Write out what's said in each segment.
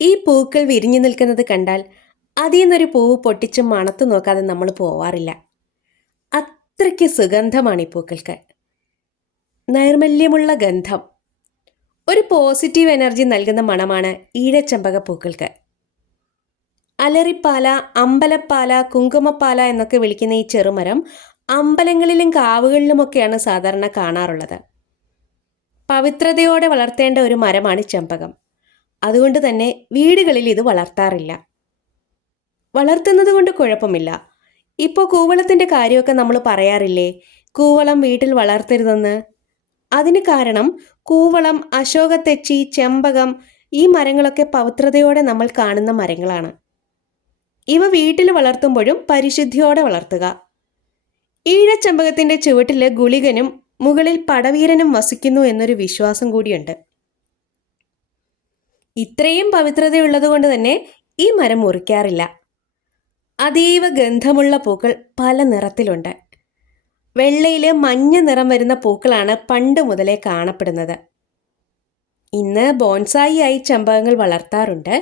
ഈ പൂക്കൾ വിരിഞ്ഞു നിൽക്കുന്നത് കണ്ടാൽ അതിൽ നിന്നൊരു പൂവ് പൊട്ടിച്ച് മണത്തു നോക്കാതെ നമ്മൾ പോവാറില്ല. അത്രയ്ക്ക് സുഗന്ധമാണ് ഈ പൂക്കൾക്ക്. നൈർമല്യമുള്ള ഗന്ധം, ഒരു പോസിറ്റീവ് എനർജി നൽകുന്ന മണമാണ് ഈഴച്ചമ്പക പൂക്കൾക്ക്. അലറിപ്പാല, അമ്പലപ്പാല, കുങ്കുമപ്പാല എന്നൊക്കെ വിളിക്കുന്ന ഈ ചെറുമരം അമ്പലങ്ങളിലും കാവുകളിലുമൊക്കെയാണ് സാധാരണ കാണാറുള്ളത്. പവിത്രതയോടെ വളർത്തേണ്ട ഒരു മരമാണ് ചെമ്പകം. അതുകൊണ്ട് തന്നെ വീടുകളിൽ ഇത് വളർത്താറില്ല. വളർത്തുന്നത് കൊണ്ട് കുഴപ്പമില്ല. ഇപ്പോൾ കൂവളത്തിൻ്റെ കാര്യമൊക്കെ നമ്മൾ പറയാറില്ലേ, കൂവളം വീട്ടിൽ വളർത്തരുതെന്ന്. അതിന് കാരണം കൂവളം, അശോകത്തെച്ചി, ചെമ്പകം ഈ മരങ്ങളൊക്കെ പവിത്രതയോടെ നമ്മൾ കാണുന്ന മരങ്ങളാണ്. ഇവ വീട്ടിൽ വളർത്തുമ്പോഴും പരിശുദ്ധിയോടെ വളർത്തുക. ഈഴച്ചെമ്പകത്തിൻ്റെ ചുവട്ടിൽ ഗുളികനും മുകളിൽ പടവീരനും വസിക്കുന്നു എന്നൊരു വിശ്വാസം കൂടിയുണ്ട്. ഇത്രയും പവിത്രതയുള്ളത് കൊണ്ട് തന്നെ ഈ മരം മുറിക്കാറില്ല. അതീവ ഗന്ധമുള്ള പൂക്കൾ പല നിറത്തിലുണ്ട്. വെള്ളയിൽ മഞ്ഞ നിറം വരുന്ന പൂക്കളാണ് പണ്ട് മുതലേ കാണപ്പെടുന്നത്. ഇന്ന് ബോൺസായി ആയി ചെമ്പകങ്ങൾ വളർത്താറുണ്ട്.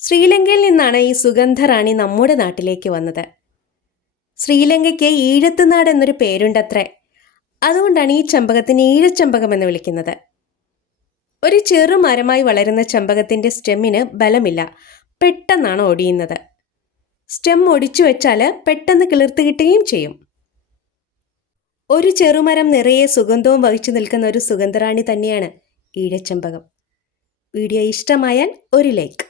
ശ്രീലങ്കയിൽ നിന്നാണ് ഈ സുഗന്ധറാണി നമ്മുടെ നാട്ടിലേക്ക് വന്നത്. ശ്രീലങ്കയ്ക്ക് ഈഴത്തുനാട് എന്നൊരു പേരുണ്ടത്രേ. അതുകൊണ്ടാണ് ഈ ചെമ്പകത്തിന് ഈഴച്ചെമ്പകം എന്ന് വിളിക്കുന്നത്. ഒരു ചെറു മരമായി വളരുന്ന ചെമ്പകത്തിൻ്റെ സ്റ്റെമ്മിന് ബലമില്ല, പെട്ടെന്നാണ് ഒടിയുന്നത്. സ്റ്റെം ഒടിച്ചു വെച്ചാൽ പെട്ടെന്ന് കിളിർത്ത് കിട്ടുകയും ചെയ്യും. ഒരു ചെറുമരം നിറയെ സുഗന്ധവും വഹിച്ചു നിൽക്കുന്ന ഒരു സുഗന്ധറാണി തന്നെയാണ് ഈഴച്ചെമ്പകം. വീഡിയോ ഇഷ്ടമായാൽ ഒരു ലൈക്ക്.